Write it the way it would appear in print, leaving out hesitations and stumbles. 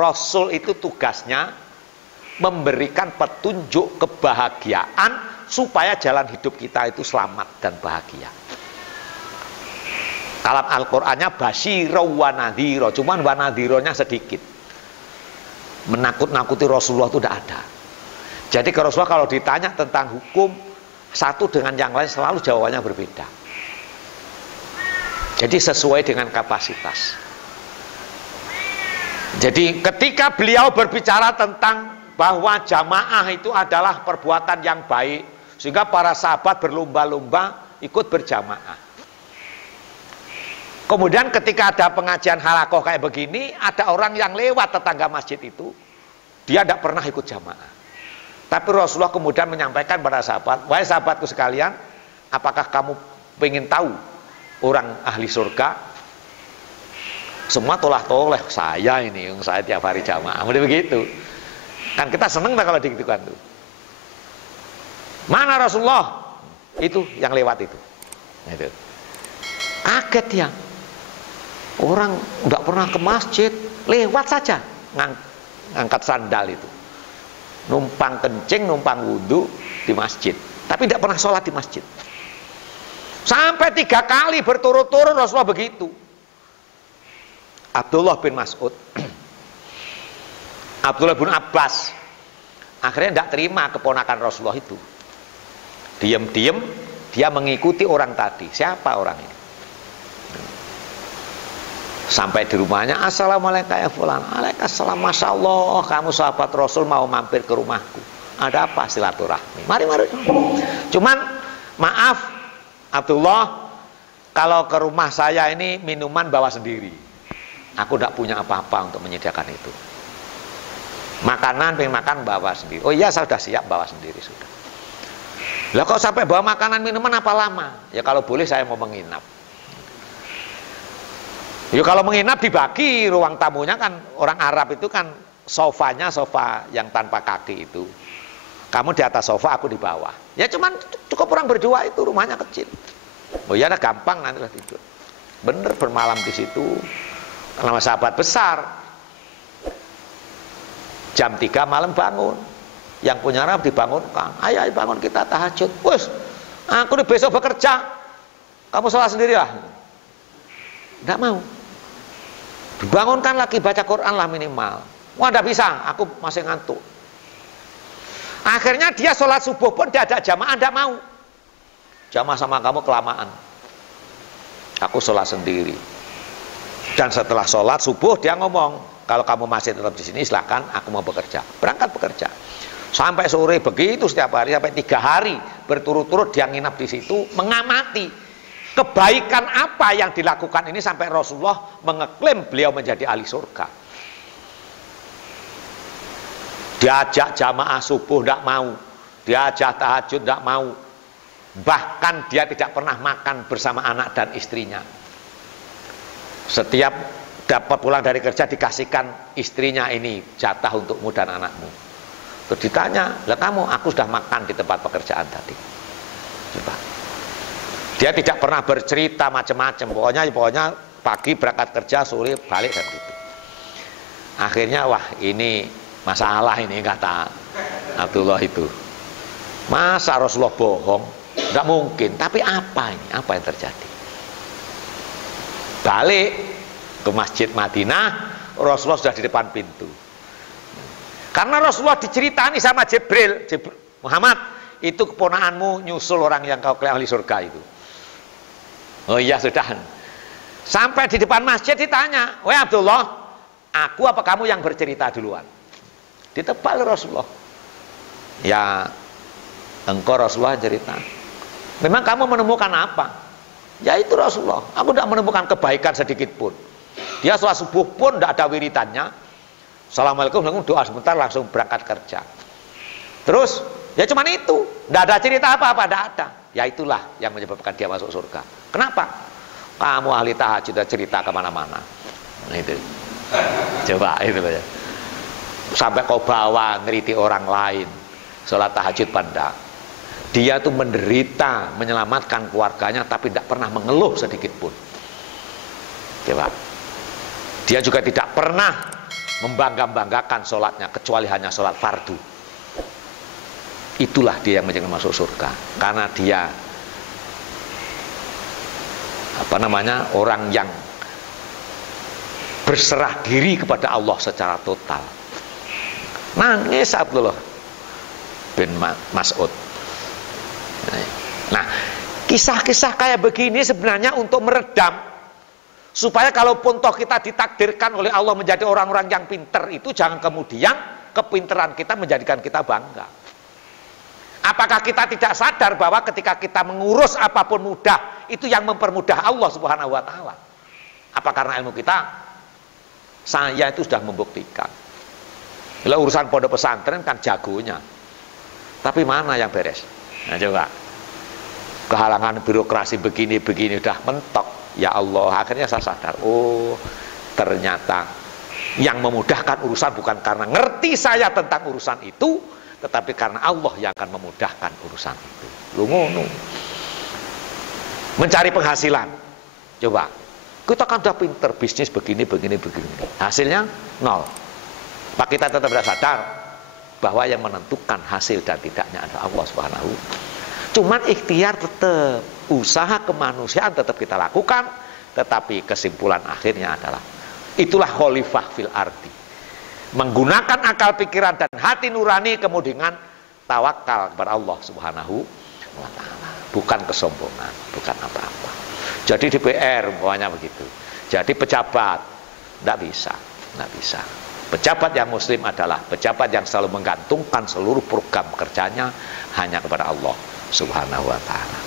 Rasul itu tugasnya memberikan petunjuk kebahagiaan supaya jalan hidup kita itu selamat dan bahagia. Kalam Al-Qur'annya basyira wa nadhira, cuman wa nadhironya sedikit. Menakut-nakuti Rasulullah itu tidak ada. Jadi ke Rasulullah kalau ditanya tentang hukum, satu dengan yang lain selalu jawabannya berbeda. Jadi sesuai dengan kapasitas. Jadi ketika beliau berbicara tentang bahwa jamaah itu adalah perbuatan yang baik, sehingga para sahabat berlomba-lomba ikut berjamaah. Kemudian ketika ada pengajian halakoh kayak begini, ada orang yang lewat tetangga masjid itu, dia tidak pernah ikut jamaah. Tapi Rasulullah kemudian menyampaikan pada sahabat, wahai sahabatku sekalian, apakah kamu ingin tahu orang ahli surga? Semua toleh saya ini, yang saya tiap hari jamaah, mulai begitu. Kan kita seneng lah kalau digitukan tuh. Mana Rasulullah? Itu yang lewat itu. Itu. Kaget dia. Orang tidak pernah ke masjid, lewat saja ngangkat sandal itu. Numpang kencing, numpang wudhu di masjid. Tapi tidak pernah sholat di masjid. Sampai 3 kali berturut-turut Rasulullah begitu. Abdullah bin Mas'ud, Abdullah bin Abbas, akhirnya tidak terima keponakan Rasulullah itu. Diam-diam dia mengikuti orang tadi. Siapa orang ini? Sampai di rumahnya, assalamualaikum ya fulan. Waalaikumsalam, masya Allah, kamu sahabat Rasul mau mampir ke rumahku. Ada apa? Silaturahmi. Mari. Cuman maaf Abdullah, kalau ke rumah saya ini minuman bawa sendiri. Aku tidak punya apa-apa untuk menyediakan itu. Makanan pengen makan bawa sendiri. Oh iya, saya sudah siap bawa sendiri sudah. Lah kok sampai bawa makanan minuman apa lama? Ya kalau boleh saya mau menginap. Ya kalau menginap dibagi, ruang tamunya kan orang Arab itu kan sofanya sofa yang tanpa kaki itu. Kamu di atas sofa, aku di bawah. Ya cuman cukup orang berdua itu, rumahnya kecil. Oh ya, gampang nanti lah tidur. Bener bermalam di situ. Nama sahabat besar. Jam 3 malam bangun. Yang punya Arab dibangunkan. Ayo bangun kita tahajud. Wes, aku nih besok bekerja. Kamu sholat sendirilah. Tidak mau. Dibangunkan lagi, baca Quran lah minimal. Wah, tidak bisa, aku masih ngantuk. Akhirnya dia sholat subuh pun dia ada jamaah, tidak mau. Jamaah sama kamu kelamaan. Aku sholat sendiri. Dan setelah sholat subuh dia ngomong, kalau kamu masih tetap di sini silahkan, aku mau bekerja. Berangkat bekerja. Sampai sore begitu setiap hari, sampai 3 hari berturut-turut dia nginap di situ, mengamati kebaikan apa yang dilakukan ini sampai Rasulullah mengeklaim beliau menjadi ahli surga. Diajak jamaah subuh tidak mau, diajak tahajud tidak mau, bahkan dia tidak pernah makan bersama anak dan istrinya. Setiap dapat pulang dari kerja dikasihkan istrinya, ini jatah untukmu dan anakmu. Terus ditanya, lah kamu? Aku sudah makan di tempat pekerjaan tadi. Coba. Dia tidak pernah bercerita macam-macam. Pokoknya pagi berangkat kerja, sore balik dan gitu. Akhirnya wah ini masalah ini, kata Abdullah itu. Masa Rasulullah bohong? Tidak mungkin. Tapi apa ini? Apa yang terjadi? Balik ke Masjid Madinah, Rasulullah sudah di depan pintu. Karena Rasulullah diceritani sama Jibril, Muhammad, itu keponakanmu nyusul orang yang kau klaim ahli surga itu. Oh iya sudah. Sampai di depan masjid ditanya, wahai Abdullah, aku apa kamu yang bercerita duluan? Ditebal Rasulullah. Ya, engkau Rasulullah cerita. Memang kamu menemukan apa? Ya itu Rasulullah. Aku tidak menemukan kebaikan sedikit pun. Dia sholat subuh pun tidak ada wiritannya. Assalamualaikum, doa sebentar langsung berangkat kerja. Terus, ya cuman itu. Tidak ada cerita apa-apa, tidak ada. Ya itulah yang menyebabkan dia masuk surga. Kenapa? Kamu ahli tahajud cerita kemana-mana. Nah, itu. Coba itu ya. Sampai kau bawa ngeriti orang lain sholat tahajud pada. Dia tuh menderita menyelamatkan keluarganya tapi tidak pernah mengeluh sedikit pun. Coba. Dia juga tidak pernah membangga-banggakan sholatnya kecuali hanya sholat fardu. Itulah dia yang menjadi masuk surga, karena dia orang yang berserah diri kepada Allah secara total. Nangis Abdullah bin Mas'ud. Nah, kisah-kisah kayak begini sebenarnya untuk meredam, supaya kalaupun toh kita ditakdirkan oleh Allah menjadi orang-orang yang pinter, itu jangan kemudian kepinteran kita menjadikan kita bangga. Apakah kita tidak sadar bahwa ketika kita mengurus apapun mudah, itu yang mempermudah Allah Subhanahu wa taala? Apa karena ilmu kita? Saya itu sudah membuktikan. Kalau urusan pondok pesantren kan jagonya. Tapi mana yang beres? Nah, coba. Kehalangan birokrasi begini-begini udah mentok. Ya Allah, akhirnya saya sadar, oh, ternyata yang memudahkan urusan bukan karena ngerti saya tentang urusan itu, tetapi karena Allah yang akan memudahkan urusan itu. Lu ngono. Mencari penghasilan. Coba. Kita kan udah pinter bisnis begini. Hasilnya nol. Pak kita tetap tidak sadar bahwa yang menentukan hasil dan tidaknya adalah Allah Subhanahu. Cuman ikhtiar tetap, usaha kemanusiaan tetap kita lakukan, tetapi kesimpulan akhirnya adalah itulah khalifah fil ardi. Menggunakan akal pikiran dan hati nurani kemudian tawakal kepada Allah Subhanahu wa taala, bukan kesombongan, bukan apa-apa. Jadi DPR umpamanya begitu. Jadi pejabat tidak bisa. Pejabat yang muslim adalah pejabat yang selalu menggantungkan seluruh program kerjanya hanya kepada Allah Subhanahu wa taala.